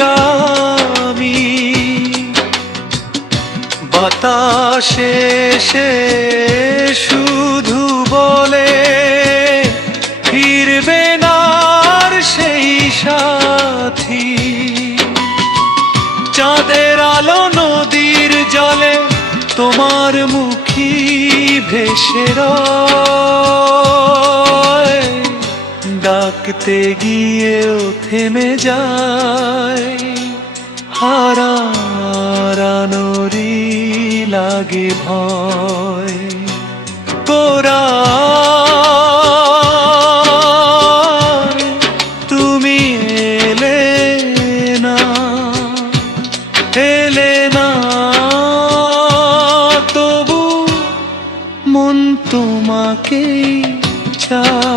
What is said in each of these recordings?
একা আমি। বাতাসে সে শুধু বলে ফিরবে না আর সেই সাথী। চাঁদের আলো নদীর জলে তোমার মুখী ভেসে রয়, ডাকতে গিয়েও থেমে যায়। হারানোরই লাগে ভয়। কোরার তুমি এলে না, এলে না, তবু মন তোমাকেই চায়।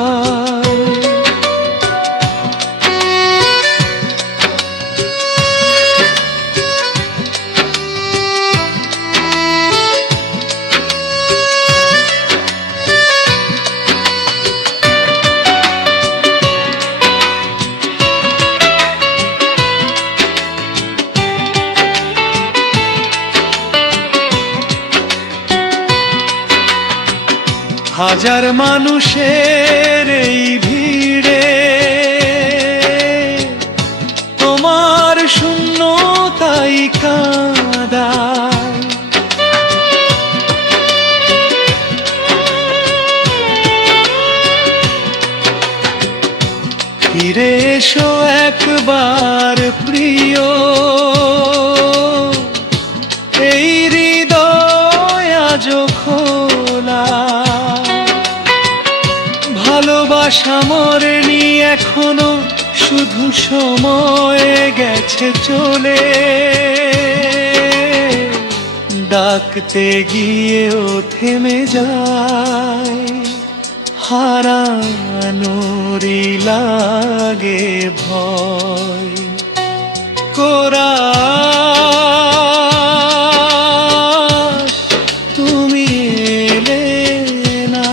হাজার মানুষের এই ভিড়ে তোমার শূন্যতাই কাঁদায়। ফিরে এসো একবার প্রিয়, এই হৃদয় আজ খোলা। ভালোবাসা মরেনি এখনো, শুধু সময় গেছে চলে। ডাকতে গিয়েও থেমে যায়, হারানোরই লাগে ভয়। কোরাস তুমি এলে না,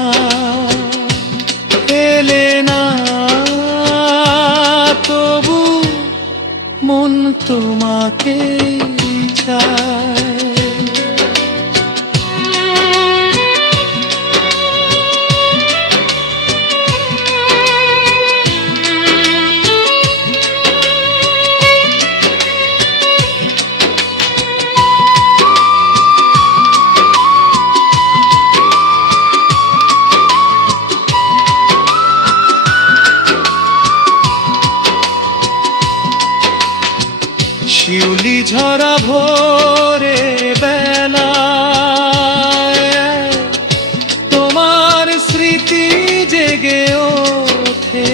এলে না, তবু মন তোমাকেই চায়। শিউলি ঝরা ভোরে বেলায় তোমার স্মৃতি জেগে ওঠে।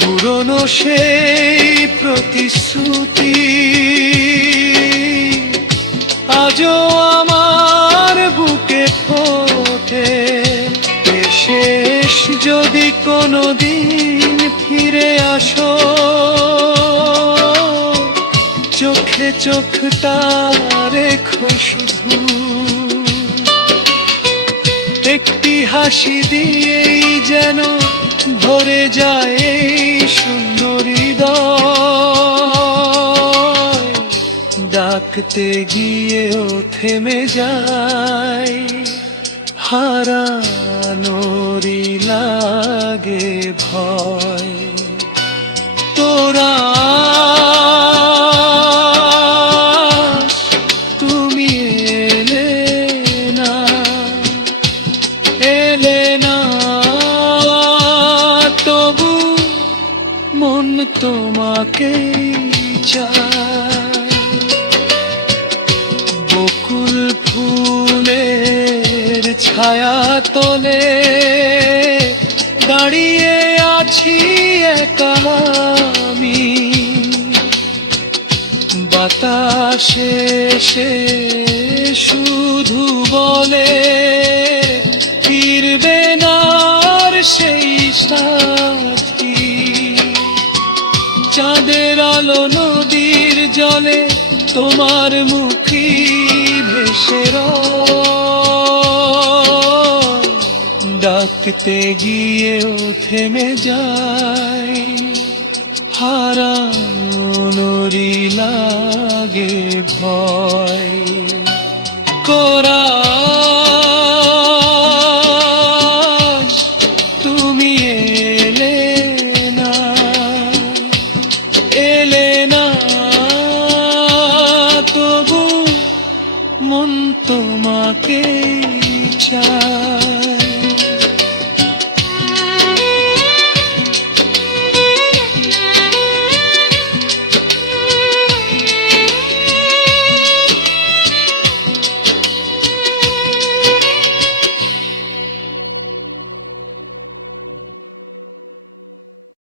পুরনো সেই প্রতিশ্রুতি আজও আমার বুকে ফোটে। শেষ যদি কোনোদিন ফিরে আসো, চোখে চোখটা রেখো শুধু। একটি হাসি দিয়েই যেন ভরে যায় এই সুন্দর হৃদয়। ডাকতে গিয়েও থেমে যায়, হারানোরই লাগে ভয়। তোরা তুমি এলে না, এলে না, তবু মন তোমাকেই চায়। বকুল ফুলের ছায়া তলে দাঁড়িয়ে আছি একা আমি। বাতাসে সে শুধু বলে ফিরবে না আর সেই সাথী। চাঁদের আলো নদীর জলে তোমার মুখী ভেসে রয়, ডাকতে গিয়েও থেমে যায়, হারানোরই লাগে ভয়। কোরা